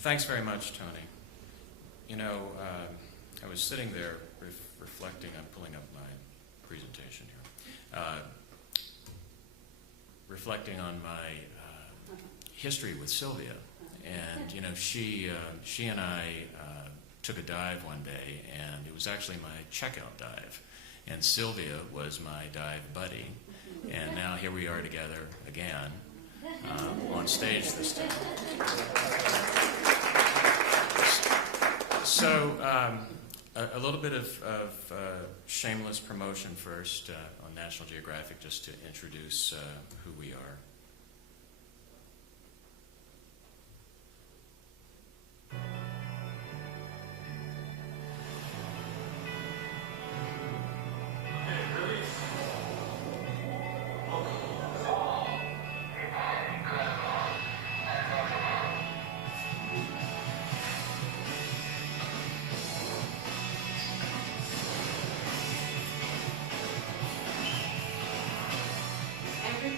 Thanks very much, Tony. You know, I was sitting there reflecting. I'm pulling up my presentation here. Reflecting on my history with Sylvia. And, you know, she and I took a dive one day, and it was actually my checkout dive. And Sylvia was my dive buddy. And now here we are together again on stage this time. So a little bit of shameless promotion first on National Geographic, just to introduce who we are.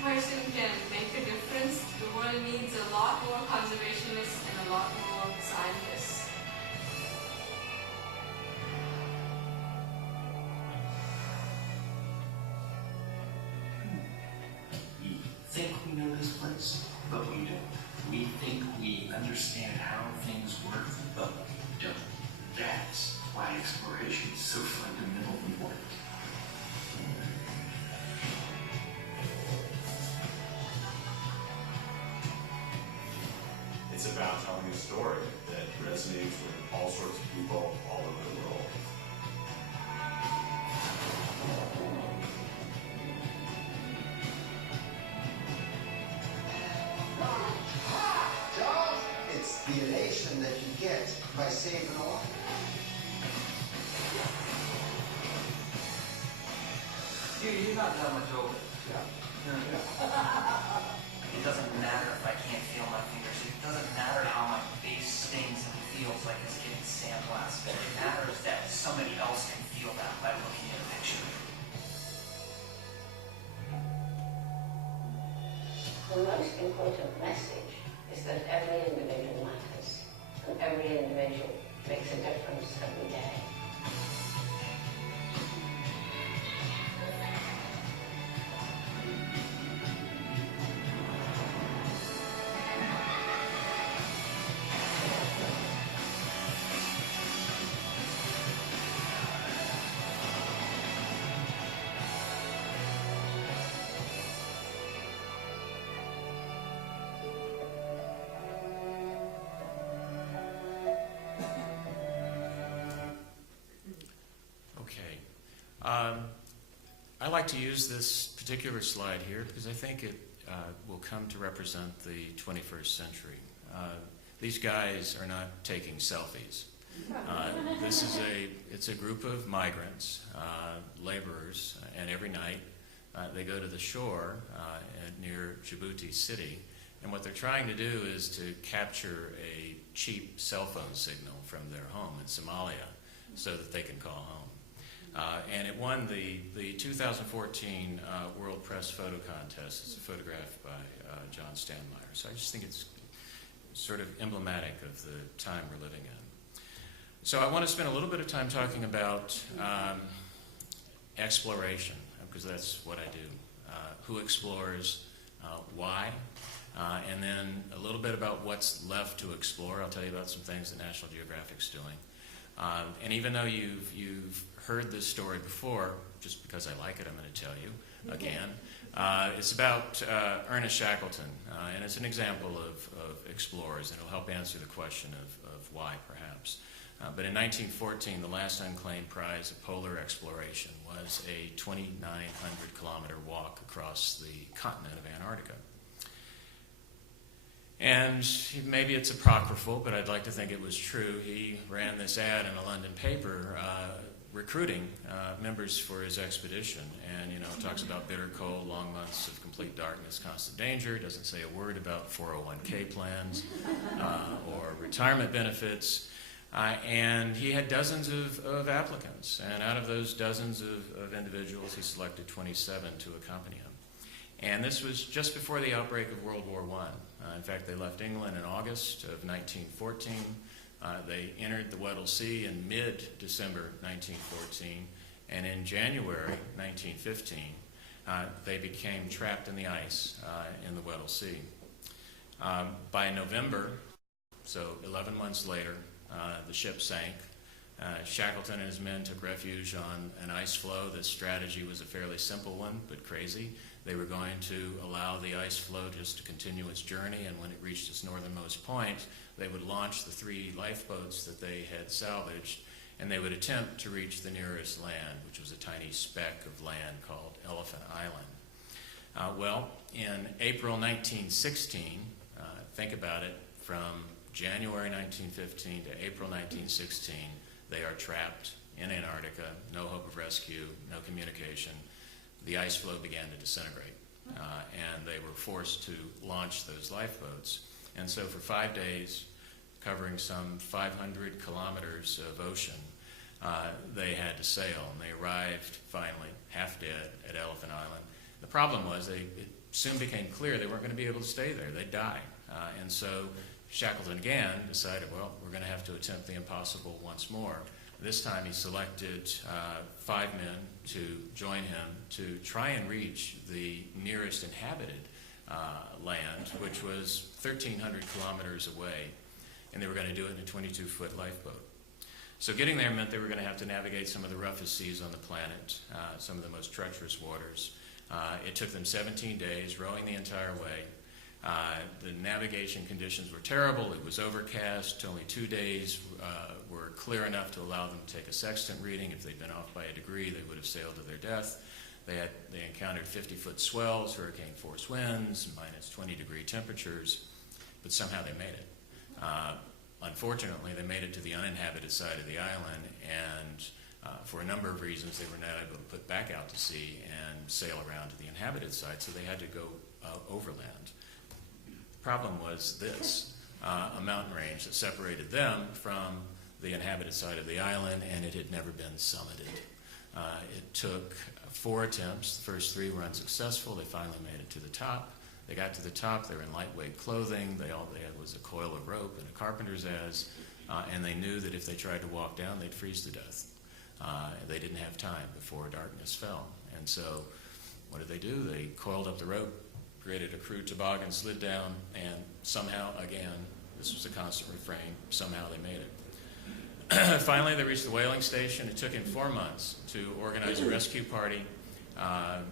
Person can make a difference. The world needs a lot more conservationists and a lot more scientists. We think we know this place, but we don't. We think we understand how things work, but we don't. That's why exploration is so fundamentally important. It's about telling a story that resonates with all sorts of people all over the world. It's the elation that you get by saving a life. You're not that much older. It doesn't matter if I can't feel my fingers. It doesn't matter how my face stings and feels like it's getting sandblasted. It matters that somebody else can feel that by looking at a picture. The most important message is that every individual matters, and every individual makes a difference every day. I like to use this particular slide here because I think it will come to represent the 21st century. These guys are not taking selfies. It's a group of migrants, laborers, and every night they go to the shore near Djibouti City, and what they're trying to do is to capture a cheap cell phone signal from their home in Somalia so that they can call home. And it won the 2014 World Press Photo Contest. It's a photograph by John Stanmeyer. So I just think it's sort of emblematic of the time we're living in. So I want to spend a little bit of time talking about exploration, because that's what I do. Who explores, why, and then a little bit about what's left to explore. I'll tell you about some things that National Geographic's doing. And even though you've heard this story before, just because I like it, I'm going to tell you again. It's about Ernest Shackleton, and it's an example of explorers, and it'll help answer the question of why, perhaps. But in 1914, the last unclaimed prize of polar exploration was a 2,900-kilometer walk across the continent of Antarctica. And maybe it's apocryphal, but I'd like to think it was true. He ran this ad in a London paper recruiting members for his expedition. And, it talks about bitter cold, long months of complete darkness, constant danger. It doesn't say a word about 401k plans or retirement benefits. And he had dozens of applicants. And out of those dozens of individuals, he selected 27 to accompany him. And this was just before the outbreak of World War I. In fact, they left England in August of 1914. They entered the Weddell Sea in mid-December 1914, and in January 1915, they became trapped in the ice in the Weddell Sea. By November, so 11 months later, the ship sank. Shackleton and his men took refuge on an ice floe. This strategy was a fairly simple one, but crazy. They were going to allow the ice floe just to continue its journey, and when it reached its northernmost point, they would launch the 3 lifeboats that they had salvaged, and they would attempt to reach the nearest land, which was a tiny speck of land called Elephant Island. Well, in April 1916, think about it, from January 1915 to April 1916, they are trapped in Antarctica, no hope of rescue, no communication. The ice floe began to disintegrate, and they were forced to launch those lifeboats. And so for 5 days, covering some 500 kilometers of ocean, they had to sail, and they arrived finally, half dead, at Elephant Island. The problem was it soon became clear they weren't going to be able to stay there. They'd die. And so Shackleton again decided, well, we're going to have to attempt the impossible once more. This time he selected 5 men to join him to try and reach the nearest inhabited land, which was 1,300 kilometers away, and they were going to do it in a 22-foot lifeboat. So getting there meant they were going to have to navigate some of the roughest seas on the planet, some of the most treacherous waters. It took them 17 days, rowing the entire way. The navigation conditions were terrible. It was overcast. Only 2 days were clear enough to allow them to take a sextant reading. If they'd been off by a degree, they would have sailed to their death. They encountered 50-foot swells, hurricane force winds, minus 20-degree temperatures, but somehow they made it. Unfortunately, they made it to the uninhabited side of the island, and for a number of reasons, they were not able to put back out to sea and sail around to the inhabited side, so they had to go overland. Problem was this, a mountain range that separated them from the inhabited side of the island, and it had never been summited. It took 4 attempts. The first 3 were unsuccessful. They finally made it to the top. They got to the top. They were in lightweight clothing. All they had was a coil of rope and a carpenter's adze, and they knew that if they tried to walk down, they'd freeze to death. They didn't have time before darkness fell. And so what did they do? They coiled up the rope, created a crude toboggan, slid down, and somehow, again, this was a constant refrain, somehow they made it. Finally, they reached the whaling station. It took him 4 months to organize a rescue party, and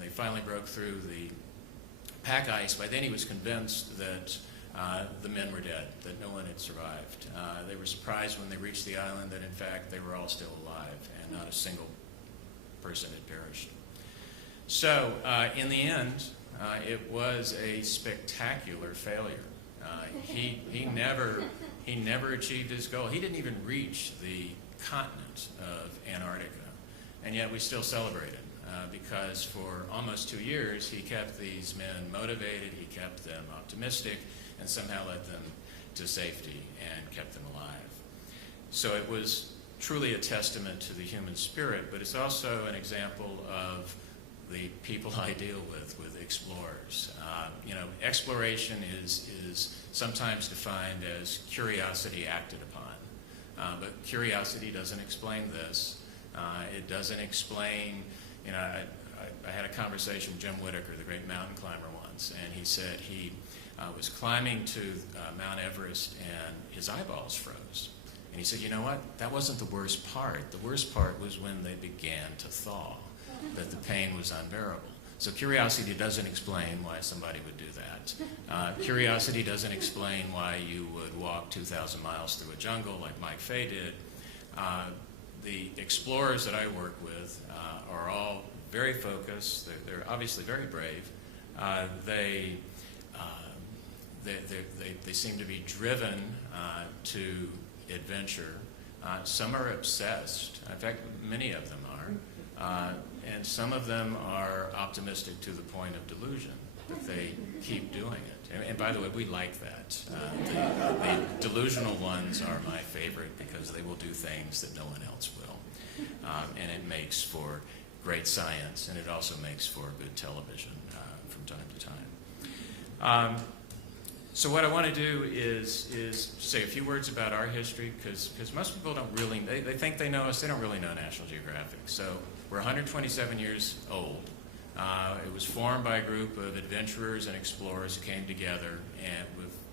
they finally broke through the pack ice. By then he was convinced that the men were dead, that no one had survived. They were surprised when they reached the island that, in fact, they were all still alive, and not a single person had perished. So, in the end, it was a spectacular failure. He never achieved his goal. He didn't even reach the continent of Antarctica, and yet we still celebrate him because for almost 2 years he kept these men motivated, he kept them optimistic, and somehow led them to safety and kept them alive. So it was truly a testament to the human spirit, but it's also an example of the people I deal with explorers. Exploration is sometimes defined as curiosity acted upon, but curiosity doesn't explain this. It doesn't explain, I had a conversation with Jim Whittaker, the great mountain climber once, and he said he was climbing to Mount Everest and his eyeballs froze. And he said, you know what, that wasn't the worst part. The worst part was when they began to thaw, that the pain was unbearable. So curiosity doesn't explain why somebody would do that. Curiosity doesn't explain why you would walk 2,000 miles through a jungle like Mike Fay did. The explorers that I work with are all very focused. They're obviously very brave. They seem to be driven to adventure. Some are obsessed. In fact, many of them are. And some of them are optimistic to the point of delusion, that they keep doing it. And by the way, we like that. The delusional ones are my favorite because they will do things that no one else will. And it makes for great science, and it also makes for good television from time to time. So what I want to do is say a few words about our history, because most people don't really, they think they know us, they don't really know National Geographic. So we're 127 years old. It was formed by a group of adventurers and explorers who came together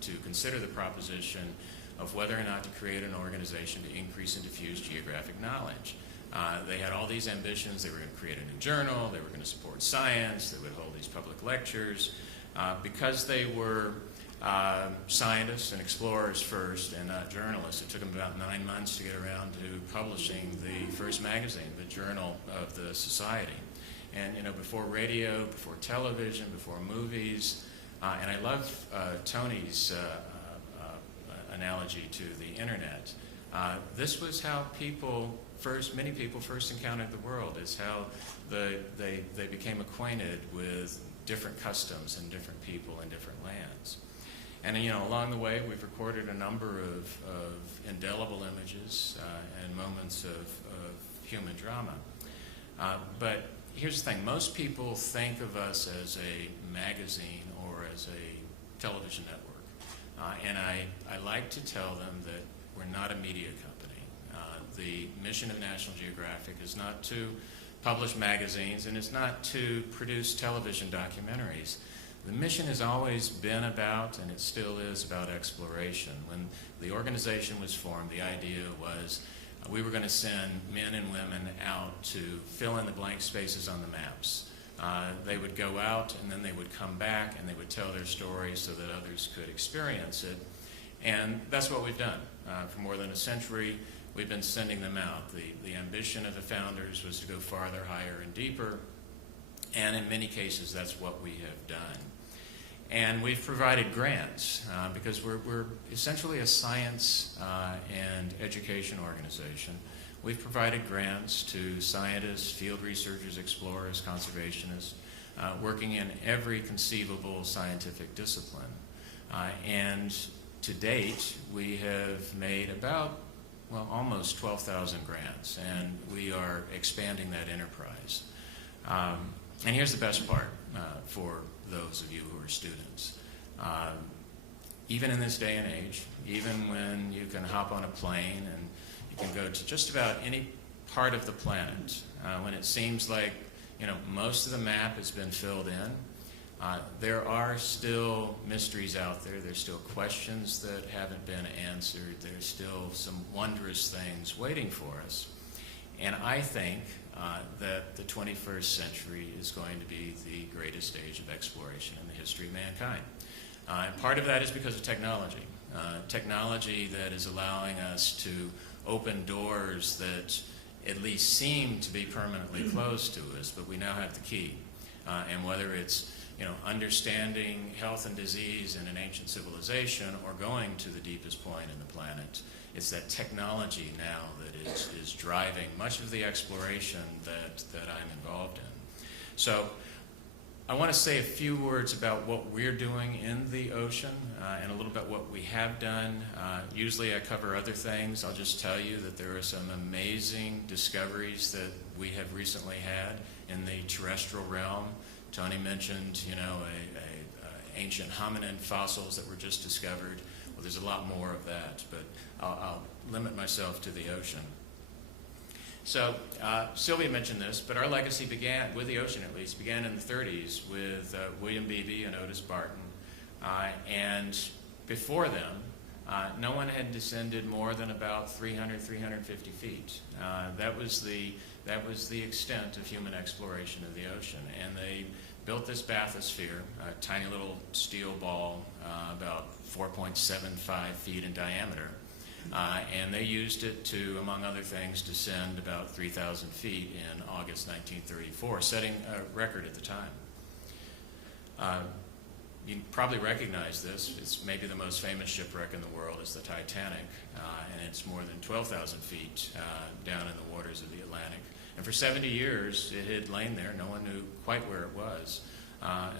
to consider the proposition of whether or not to create an organization to increase and diffuse geographic knowledge. They had all these ambitions. They were going to create a new journal. They were going to support science. They would hold these public lectures. Because they were scientists and explorers first and not journalists, it took them about 9 months to get around to publishing the first magazine, the Journal of the Society. And, you know, before radio, before television, before movies, and I love Tony's analogy to the internet. This was how many people first encountered the world, is how they became acquainted with different customs and different people in different lands. And, you know, along the way, we've recorded a number of indelible images and moments of human drama. But here's the thing. Most people think of us as a magazine or as a television network. And I like to tell them that we're not a media company. The mission of National Geographic is not to publish magazines, and it's not to produce television documentaries. The mission has always been about, and it still is, about exploration. When the organization was formed, the idea was we were going to send men and women out to fill in the blank spaces on the maps. They would go out, and then they would come back, and they would tell their story so that others could experience it. And that's what we've done. For more than a century, we've been sending them out. The ambition of the founders was to go farther, higher, and deeper. And in many cases, that's what we have done. And we've provided grants because we're essentially a science and education organization. We've provided grants to scientists, field researchers, explorers, conservationists, working in every conceivable scientific discipline. And to date, we have made about, well, almost 12,000 grants, and we are expanding that enterprise. And here's the best part for those of you who are students. Even in this day and age, even when you can hop on a plane and you can go to just about any part of the planet, when it seems like, you know, most of the map has been filled in, there are still mysteries out there. There's still questions that haven't been answered. There's still some wondrous things waiting for us. And I think that the 21st century is going to be the greatest age of exploration in the history of mankind. And part of that is because of technology. Technology that is allowing us to open doors that at least seem to be permanently closed to us, but we now have the key. And whether it's, you know, understanding health and disease in an ancient civilization or going to the deepest point in the planet, it's that technology now that is driving much of the exploration that I'm involved in. So I want to say a few words about what we're doing in the ocean and a little bit what we have done. Usually I cover other things. I'll just tell you that there are some amazing discoveries that we have recently had in the terrestrial realm. Tony mentioned, you know, ancient hominin fossils that were just discovered. Well, there's a lot more of that, but I'll limit myself to the ocean. So Sylvia mentioned this, but our legacy began, with the ocean at least, began in the 30s with William Beebe and Otis Barton. And before them, no one had descended more than about 300, 350 feet. That was the extent of human exploration of the ocean. And they built this bathysphere, a tiny little steel ball, about 4.75 feet in diameter. And they used it to, among other things, descend about 3,000 feet in August 1934, setting a record at the time. You probably recognize this. It's maybe the most famous shipwreck in the world is the Titanic, and it's more than 12,000 feet down in the waters of the Atlantic. And for 70 years, it had lain there. No one knew quite where it was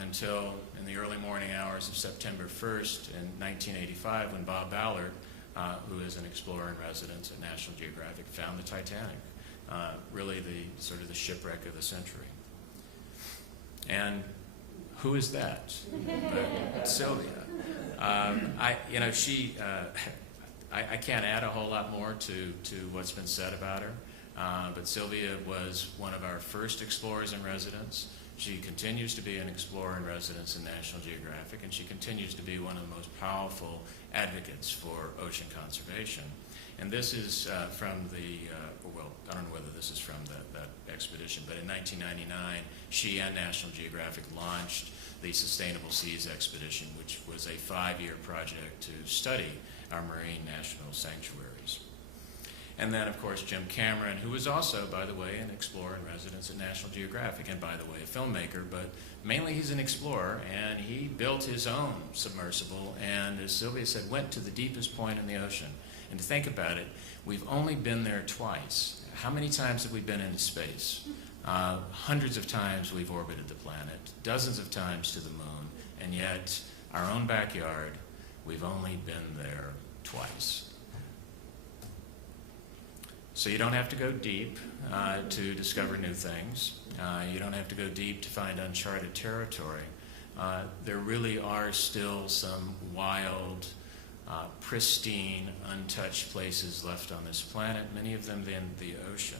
until in the early morning hours of September 1st in 1985 when Bob Ballard, who is an explorer in residence at National Geographic, found the Titanic. really the sort of the shipwreck of the century. And who is that? But Sylvia. I can't add a whole lot more to what's been said about her, but Sylvia was one of our first explorers in residence. She continues to be an explorer in residence in National Geographic, and she continues to be one of the most powerful advocates for ocean conservation. And this is from well, I don't know whether this is from that expedition, but in 1999, she and National Geographic launched the Sustainable Seas Expedition, which was a 5-year project to study our marine national sanctuaries. And then, of course, Jim Cameron, who was also, by the way, an explorer in residence at National Geographic, and by the way, a filmmaker, but mainly he's an explorer, and he built his own submersible, and as Sylvia said, went to the deepest point in the ocean. And to think about it, we've only been there twice. How many times have we been into space? Hundreds of times we've orbited the planet, dozens of times to the moon, and yet our own backyard, we've only been there twice. So you don't have to go deep to discover new things. You don't have to go deep to find uncharted territory. There really are still some wild, pristine, untouched places left on this planet, many of them in the ocean.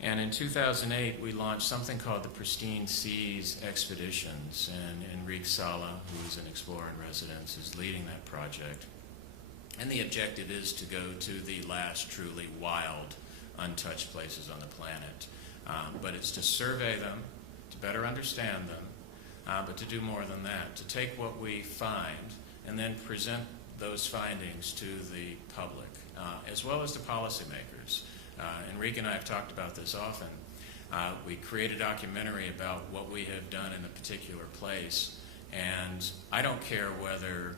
And in 2008, we launched something called the Pristine Seas Expeditions, and Enrique Sala, who's an explorer in residence, is leading that project. And the objective is to go to the last truly wild, untouched places on the planet. But it's to survey them, to better understand them, but to do more than that, to take what we find and then present those findings to the public, as well as to policymakers. Enrique and I have talked about this often. We create a documentary about what we have done in a particular place, and I don't care whether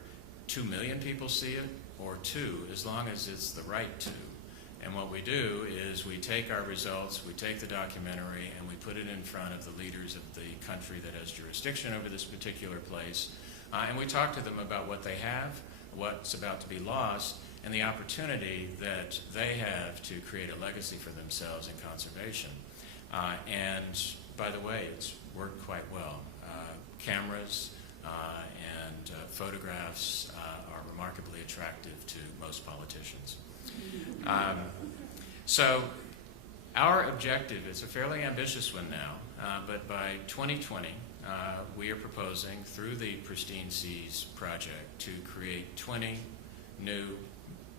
2 million people see it or 2, as long as it's the right 2. And what we do is we take our results, we take the documentary, and we put it in front of the leaders of the country that has jurisdiction over this particular place, and we talk to them about what they have, what's about to be lost, and the opportunity that they have to create a legacy for themselves in conservation. And by the way, it's worked quite well. Cameras and photographs are remarkably attractive to most politicians. So our objective is a fairly ambitious one now, but by 2020, we are proposing through the Pristine Seas project to create 20 new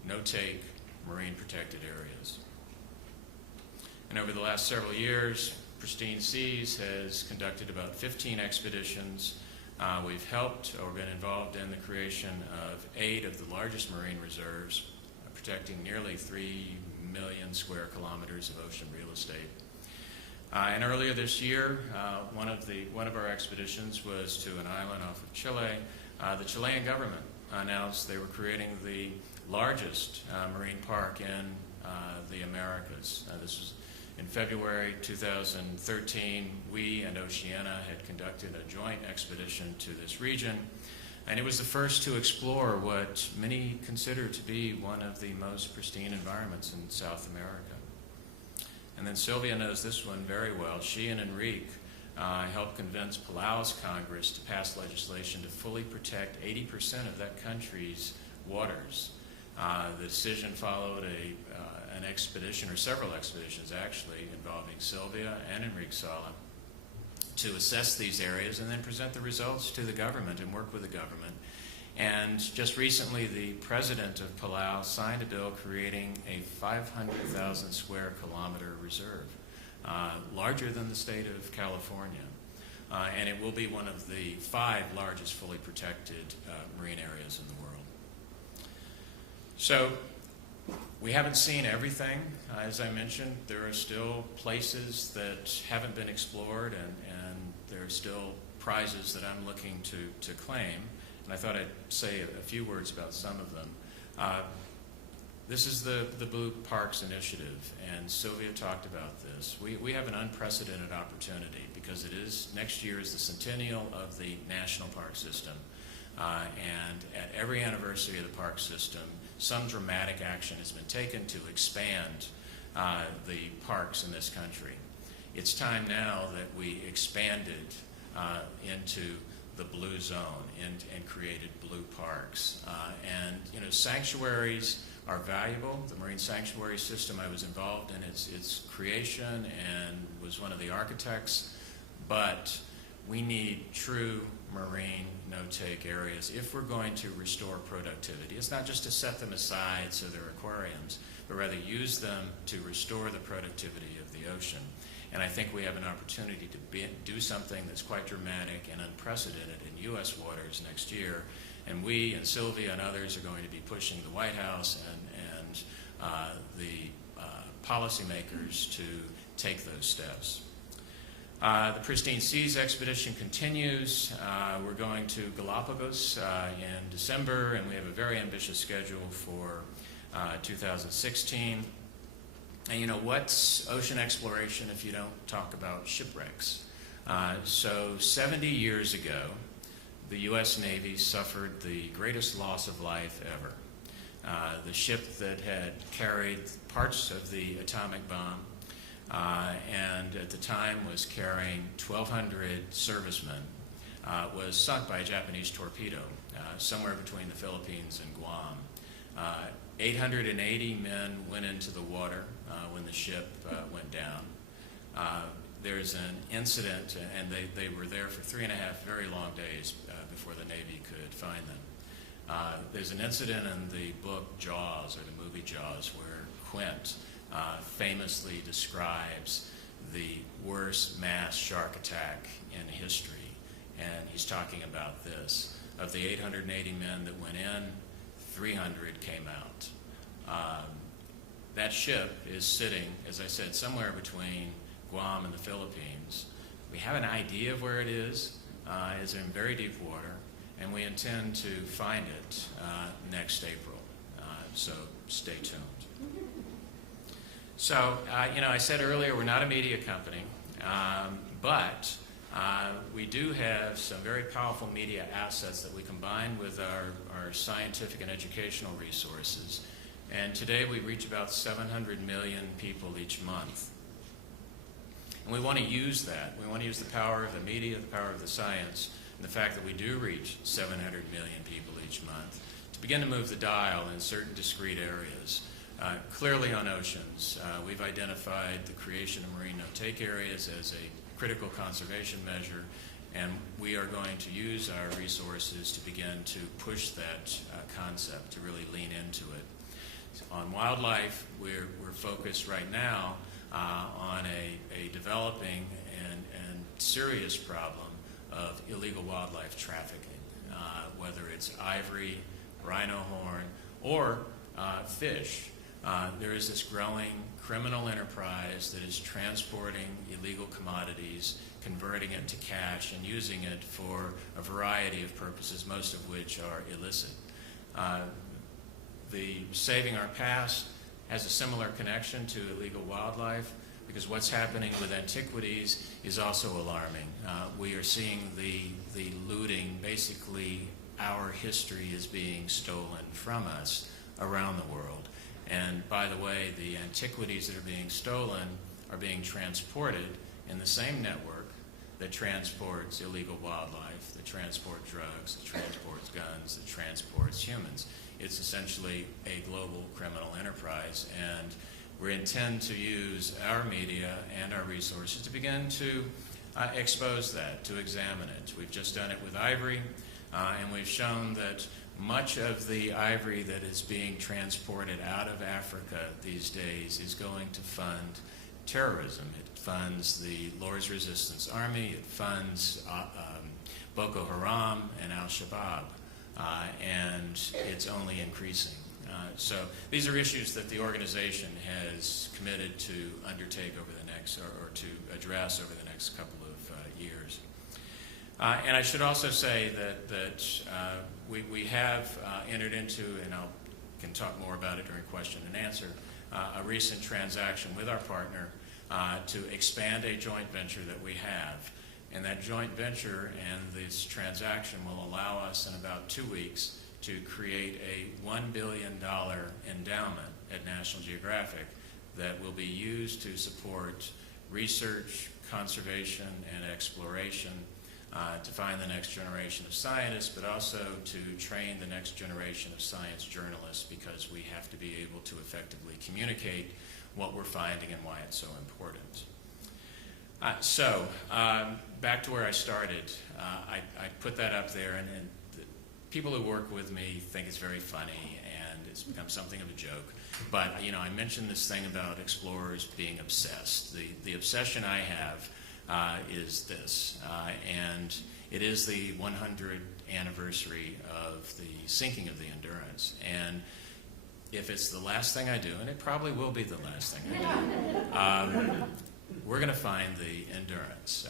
no-take marine protected areas. And over the last several years, Pristine Seas has conducted about 15 expeditions. We've helped or been involved in the creation of 8 of the largest marine reserves, protecting nearly 3 million square kilometers of ocean real estate. And earlier this year, one of our expeditions was to an island off of Chile. The Chilean government announced they were creating the largest marine park in the Americas. This was in February 2013. We and Oceana had conducted a joint expedition to this region, and it was the first to explore what many consider to be one of the most pristine environments in South America. And then Sylvia knows this one very well. She and Enrique helped convince Palau's Congress to pass legislation to fully protect 80% of that country's waters. The decision followed an expedition, or several expeditions actually, involving Sylvia and Enrique Sala to assess these areas and then present the results to the government and work with the government. And just recently, the president of Palau signed a bill creating a 500,000 square kilometer reserve, larger than the state of California. And it will be one of the 5 largest fully protected marine areas in the world. So we haven't seen everything. As I mentioned, there are still places that haven't been explored, and there are still prizes that I'm looking to claim. And I thought I'd say a few words about some of them. This is the Boob Parks initiative, and Sylvia talked about this. We have an unprecedented opportunity because next year is the centennial of the national park system. And at every anniversary of the park system, some dramatic action has been taken to expand the parks in this country. It's time now that we expanded into the blue zone and created blue parks. And sanctuaries are valuable. The marine sanctuary system, I was involved in its creation and was one of the architects, but we need true marine no-take areas if we're going to restore productivity. It's not just to set them aside so they're aquariums, but rather use them to restore the productivity of the ocean. And I think we have an opportunity to do something that's quite dramatic and unprecedented in U.S. waters next year. And we and Sylvia and others are going to be pushing the White House and the policymakers to take those steps. The Pristine Seas expedition continues. We're going to Galapagos in December, and we have a very ambitious schedule for 2016. And what's ocean exploration if you don't talk about shipwrecks? So 70 years ago, the U.S. Navy suffered the greatest loss of life ever. The ship that had carried parts of the atomic bomb and at the time was carrying 1,200 servicemen was sunk by a Japanese torpedo somewhere between the Philippines and Guam. 880 men went into the water when the ship went down. There's an incident, and they were there for 3.5 very long days before the Navy could find them. There's an incident in the book Jaws, or the movie Jaws, where Quint famously describes the worst mass shark attack in history. And he's talking about this. Of the 880 men that went in, 300 came out. That ship is sitting, as I said, somewhere between Guam and the Philippines. We have an idea of where it is. It's in very deep water, and we intend to find it next April. So stay tuned. So, I said earlier we're not a media company, but we do have some very powerful media assets that we combine with our scientific and educational resources. And today we reach about 700 million people each month. And we want to use that. We want to use the power of the media, the power of the science, and the fact that we do reach 700 million people each month to begin to move the dial in certain discrete areas. Clearly on oceans, we've identified the creation of marine no-take areas as a critical conservation measure, and we are going to use our resources to begin to push that concept, to really lean into it. On wildlife, we're focused right now on a developing and serious problem of illegal wildlife trafficking, whether it's ivory, rhino horn, or fish. There is this growing criminal enterprise that is transporting illegal commodities, converting it to cash, and using it for a variety of purposes, most of which are illicit. The Saving Our Past has a similar connection to illegal wildlife, because what's happening with antiquities is also alarming. We are seeing the looting. Basically, our history is being stolen from us around the world. And by the way, the antiquities that are being stolen are being transported in the same network that transports illegal wildlife, that transports drugs, that transports guns, that transports humans. It's essentially a global criminal enterprise, and we intend to use our media and our resources to begin to expose that, to examine it. We've just done it with ivory, and we've shown that much of the ivory that is being transported out of Africa these days is going to fund terrorism. It funds the Lord's Resistance Army, it funds Boko Haram and Al-Shabaab, and it's only increasing. So these are issues that the organization has committed to undertake over the next, or to address over the next couple of years. And I should also say that we have entered into, and I can talk more about it during question and answer, a recent transaction with our partner to expand a joint venture that we have. And that joint venture and this transaction will allow us in about 2 weeks to create a $1 billion endowment at National Geographic that will be used to support research, conservation, and exploration, to find the next generation of scientists, but also to train the next generation of science journalists, because we have to be able to effectively communicate what we're finding and why it's so important. Back to where I started. I put that up there, and the people who work with me think it's very funny, and it's become something of a joke. But I mentioned this thing about explorers being obsessed. The obsession I have is this, and it is the 100th anniversary of the sinking of the Endurance. And if it's the last thing I do, and it probably will be the last thing I do, we're going to find the Endurance.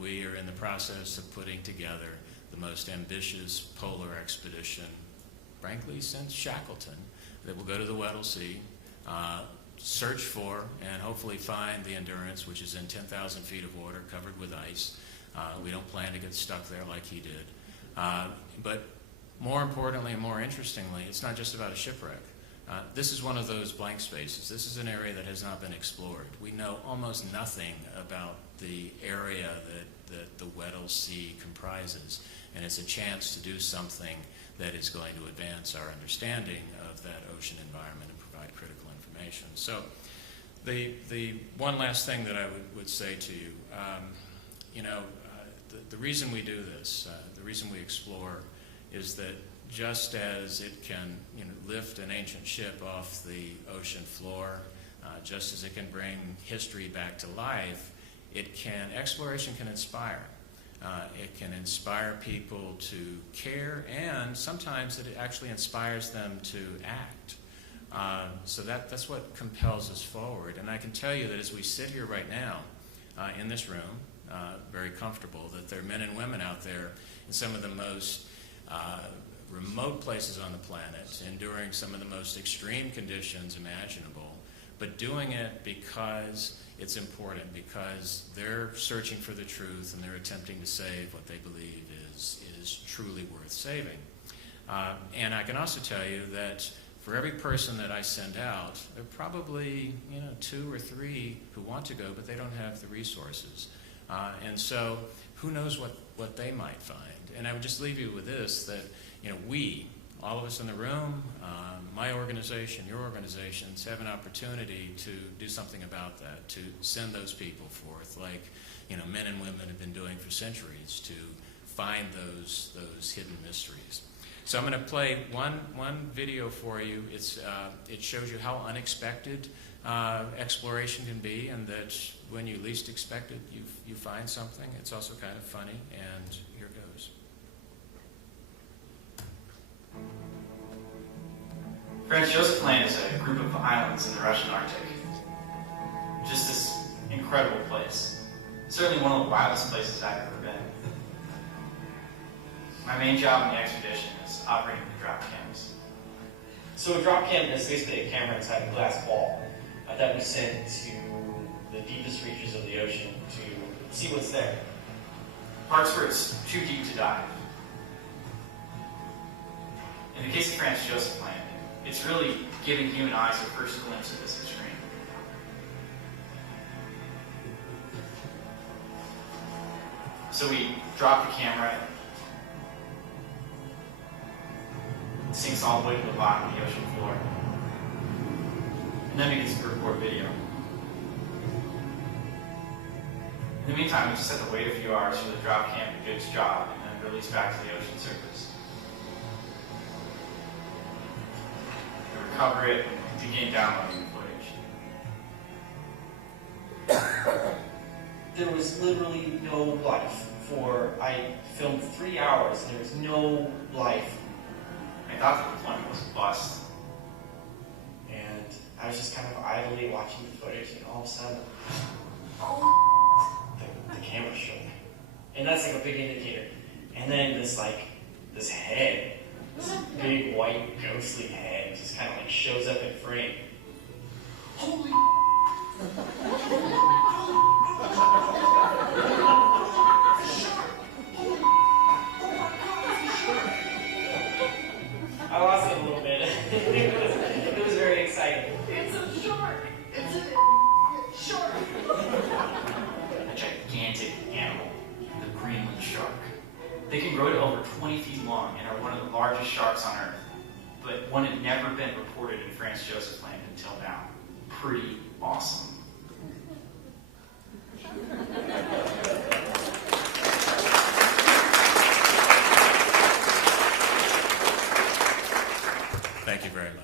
We are in the process of putting together the most ambitious polar expedition, frankly, since Shackleton, that will go to the Weddell Sea, search for and hopefully find the Endurance, which is in 10,000 feet of water covered with ice. We don't plan to get stuck there like he did. But more importantly and more interestingly, it's not just about a shipwreck. This is one of those blank spaces. This is an area that has not been explored. We know almost nothing about the area that the Weddell Sea comprises, and it's a chance to do something that is going to advance our understanding of that ocean environment and provide critical information. So the one last thing that I would say to you, the reason we do this, the reason we explore, is that just as it can lift an ancient ship off the ocean floor, just as it can bring history back to life, exploration can inspire. It can inspire people to care, and sometimes it actually inspires them to act. So that's what compels us forward. And I can tell you that as we sit here right now in this room, very comfortable, that there are men and women out there in some of the most remote places on the planet, enduring some of the most extreme conditions imaginable, but doing it because it's important, because they're searching for the truth and they're attempting to save what they believe is truly worth saving. And I can also tell you that for every person that I send out, there are probably 2 or 3 who want to go, but they don't have the resources. And so who knows what they might find. And I would just leave you with this, that we, all of us in the room, my organization, your organizations, have an opportunity to do something about that, to send those people forth, like men and women have been doing for centuries, to find those hidden mysteries. So I'm going to play one video for you. It shows you how unexpected exploration can be, and that when you least expect it, you find something. It's also kind of funny, and here goes. Franz Josef Land is a group of islands in the Russian Arctic. Just this incredible place. Certainly one of the wildest places I've ever been. My main job in the expedition is operating the Dropcams. So a Dropcam is basically a camera inside a glass ball that we send to the deepest reaches of the ocean to see what's there. Parts where it's too deep to dive. In the case of Franz Josef Land, it's really giving human eyes a first glimpse of this extreme. So we drop the camera, it sinks all the way to the bottom of the ocean floor, and then begins to record video. In the meantime, we just have to wait a few hours for the drop cam to do its job and then release back to the ocean surface. We recover it and begin downloading the footage. There was literally no life I filmed 3 hours and there was no life. I thought the deployment was a bust. And I was just kind of idly watching the footage, and all of a sudden, the camera shook. And that's like a big indicator. And then this head, this big white ghostly head just kind of like shows up in frame. Holy I lost it a little bit. It was very exciting. It's a shark. It's an grow to over 20 feet long and are one of the largest sharks on Earth, but one had never been reported in Franz Josef Land until now. Pretty awesome. Thank you very much.